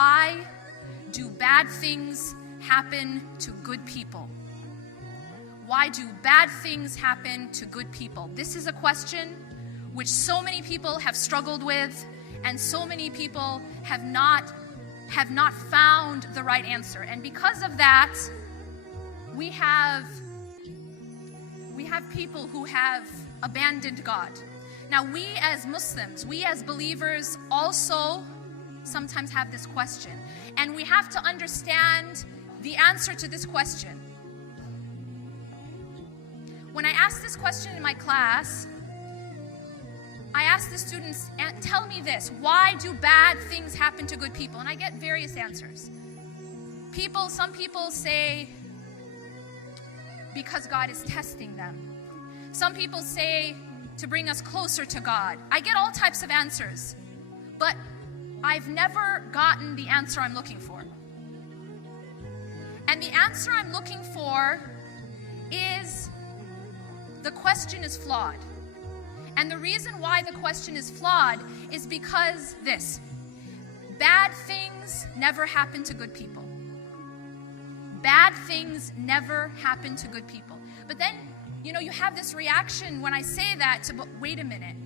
why do bad things happen to good people? Why do bad things happen to good people? This is a question which so many people have struggled with, and so many people have not found the right answer. And because of that, we have people who have abandoned God. Now, we as Muslims, we as believers also sometimes have this question. And we have to understand the answer to this question. When I asked this question in my class, I asked the students, tell me this, why do bad things happen to good people? And I get various answers. Some people say, because God is testing them. Some people say, to bring us closer to God. I get all types of answers, but I've never gotten the answer I'm looking for. And the answer I'm looking for is, the question is flawed. And the reason why the question is flawed is because bad things never happen to good people. Bad things never happen to good people. But then, you have this reaction when I say that but wait a minute.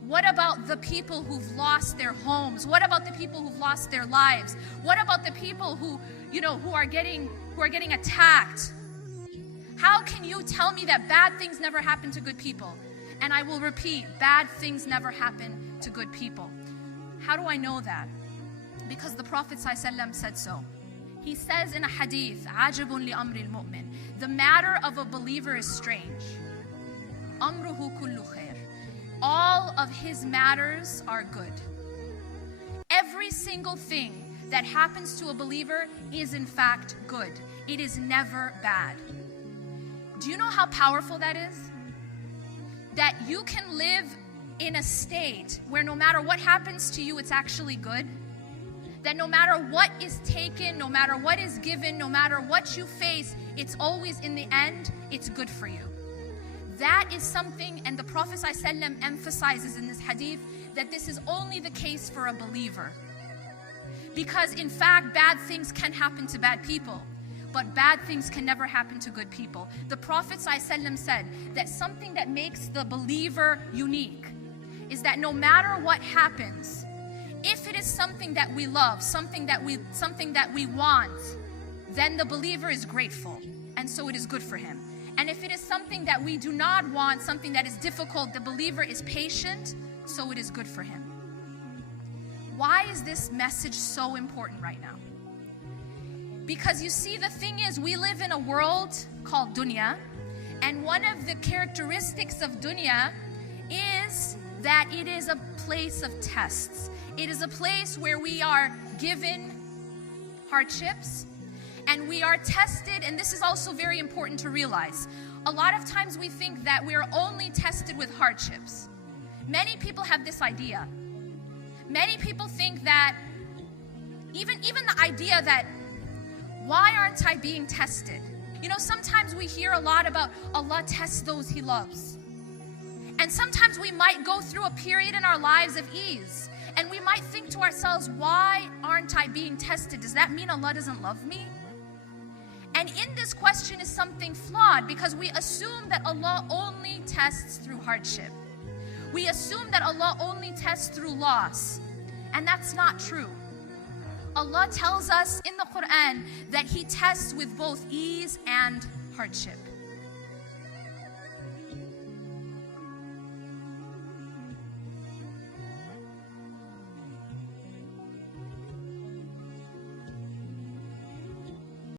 What about the people who've lost their homes? What about the people who've lost their lives? What about the people who are getting attacked? How can you tell me that bad things never happen to good people? And I will repeat, bad things never happen to good people. How do I know that? Because the Prophet ﷺ said so. He says in a hadith, عَجَبٌ لِأَمْرِ الْمُؤْمِنِ, the matter of a believer is strange. أَمْرُهُ كُلُّ خَيْرٍ, all of his matters are good. Every single thing that happens to a believer is in fact good. It is never bad. Do you know how powerful that is? That you can live in a state where no matter what happens to you, it's actually good. That no matter what is taken, no matter what is given, no matter what you face, it's always in the end, it's good for you. That is something, and the Prophet ﷺ emphasizes in this hadith that this is only the case for a believer. Because in fact, bad things can happen to bad people, but bad things can never happen to good people. The Prophet ﷺ said that something that makes the believer unique is that no matter what happens, if it is something that we love, something that we want, then the believer is grateful, and so it is good for him. And if it is something that we do not want, something that is difficult, the believer is patient, so it is good for him. Why is this message so important right now? Because you see, the thing is, we live in a world called dunya, and one of the characteristics of dunya is that it is a place of tests. It is a place where we are given hardships and we are tested, and this is also very important to realize. A lot of times we think that we are only tested with hardships. Many people have this idea. Many people think that, even the idea that, why aren't I being tested? Sometimes we hear a lot about Allah tests those He loves. And sometimes we might go through a period in our lives of ease, and we might think to ourselves, why aren't I being tested? Does that mean Allah doesn't love me? And in this question is something flawed, because we assume that Allah only tests through hardship. We assume that Allah only tests through loss, and that's not true. Allah tells us in the Quran that He tests with both ease and hardship.